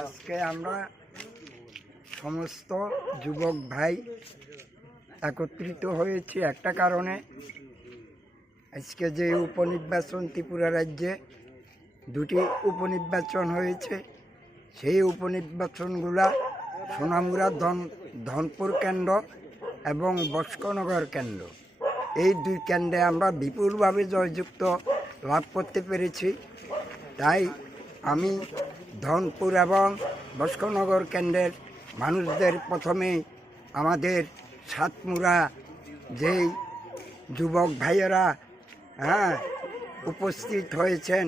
আজকে আমরা সমস্ত যুবক ভাই একত্রিত হয়েছি একটা কারণে। আজকে যে উপনির্বাচন ত্রিপুরা রাজ্যে দুটি উপনির্বাচন হয়েছে, সেই উপনির্বাচনগুলা সোনামুড়া ধনপুর কেন্দ্র এবং বস্কনগর কেন্দ্র, এই দুই কেন্দ্রে আমরা বিপুলভাবে জয়যুক্ত লাভ করতে পেরেছি। তাই আমি ধনপুর এবং বস্কনগর কেন্দ্রের মানুষদের প্রথমে আমাদের সাতমুড়া যেই যুবক ভাইয়েরা উপস্থিত হয়েছেন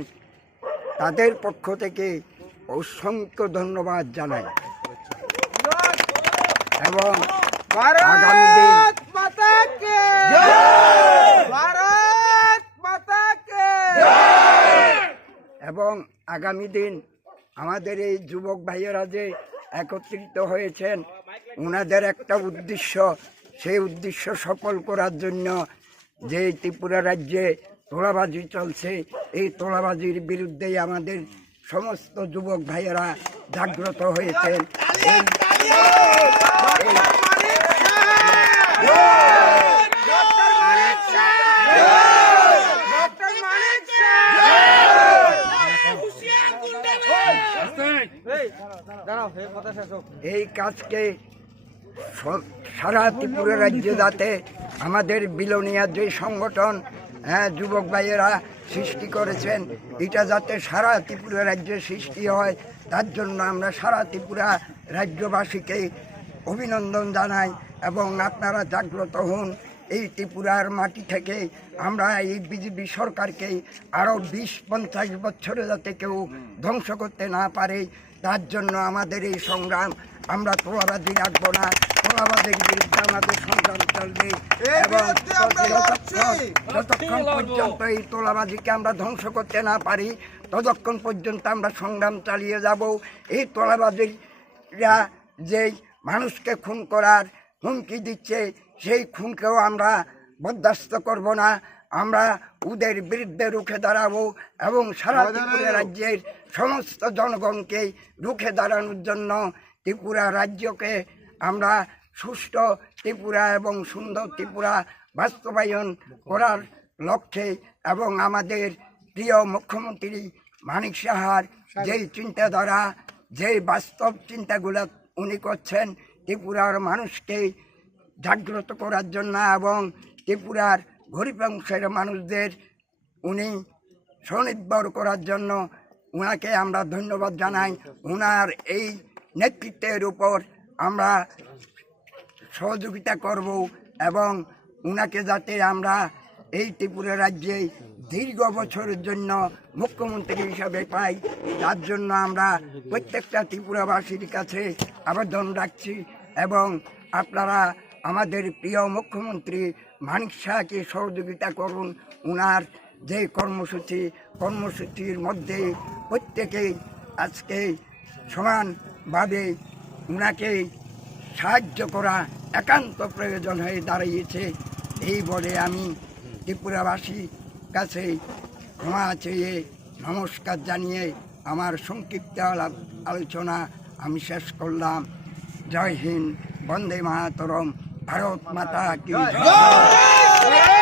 তাদের পক্ষ থেকে অসংখ্য ধন্যবাদ জানাই এবং আগামী দিন আমাদের এই যুবক ভাইয়েরা যে একত্রিত হয়েছেন ওনাদের একটা উদ্দেশ্য, সেই উদ্দেশ্য সফল করার জন্য যে ত্রিপুরা রাজ্যে তোলাবাজি চলছে, এই তোলাবাজির বিরুদ্ধেই আমাদের সমস্ত যুবক ভাইয়েরা জাগ্রত হয়েছেন। এই কাজকে সারা ত্রিপুরা রাজ্যে যাতে আমাদের বিলোনিয়ার যে সংগঠন যুবক ভাইয়েরা সৃষ্টি করেছেন, এটা যাতে সারা ত্রিপুরা রাজ্যে সৃষ্টি হয়, তার জন্য আমরা সারা ত্রিপুরা রাজ্যবাসীকে অভিনন্দন জানাই এবং আপনারা জাগ্রত হন। এই ত্রিপুরার মাটি থেকে আমরা এই বিজেপি সরকারকে আরও 20-50 বছরে যাতে কেউ ধ্বংস করতে না পারে, তার জন্য আমাদের এই সংগ্রাম। আমরা তোলাবাজি রাখবো না, তোলাবাজির বিরুদ্ধে আমাদের সংগ্রাম চলবে এবং যতক্ষণ পর্যন্ত এই তোলাবাজিকে আমরা ধ্বংস করতে না পারি ততক্ষণ পর্যন্ত আমরা সংগ্রাম চালিয়ে যাব। এই তোলাবাজিরা যেই মানুষকে খুন করার হুমকি দিচ্ছে, সেই খুনকেও আমরা বরদাস্ত করব না। আমরা ওদের বিরুদ্ধে রুখে দাঁড়াবো এবং সারা ত্রিপুরা রাজ্যের সমস্ত জনগণকে রুখে দাঁড়ানোর জন্য ত্রিপুরা রাজ্যকে আমরা সুষ্ঠু ত্রিপুরা এবং সুন্দর ত্রিপুরা বাস্তবায়ন করার লক্ষ্যে এবং আমাদের প্রিয় মুখ্যমন্ত্রী মানিক সাহার যেই চিন্তাধারা, যেই বাস্তব চিন্তাগুলো উনি করছেন ত্রিপুরার মানুষকে জাগ্রত করার জন্য এবং ত্রিপুরার গরিব অংশের মানুষদের উনি স্বনির্ভর করার জন্য ওনাকে আমরা ধন্যবাদ জানাই। ওনার এই নেতৃত্বের উপর আমরা সহযোগিতা করব এবং ওনাকে যাতে আমরা এই ত্রিপুরা রাজ্যে দীর্ঘ বছরের জন্য মুখ্যমন্ত্রী হিসাবে পাই, তার জন্য আমরা প্রত্যেকটা ত্রিপুরাবাসীর কাছে আবেদন রাখছি এবং আপনারা আমাদের প্রিয় মুখ্যমন্ত্রী মানিক শাহকে সহযোগিতা করুন। ওনার যে কর্মসূচির মধ্যে প্রত্যেকেই আজকে সমানভাবে ওনাকে সাহায্য করা একান্ত প্রয়োজন হয়ে দাঁড়িয়েছে। এই বলে আমি ত্রিপুরাবাসীর কাছে ক্ষমা চেয়ে নমস্কার জানিয়ে আমার সংক্ষিপ্ত আলোচনা আমি শেষ করলাম। জয় হিন্দ, বন্দে মাতরম, ভারত মাতা কি জয়।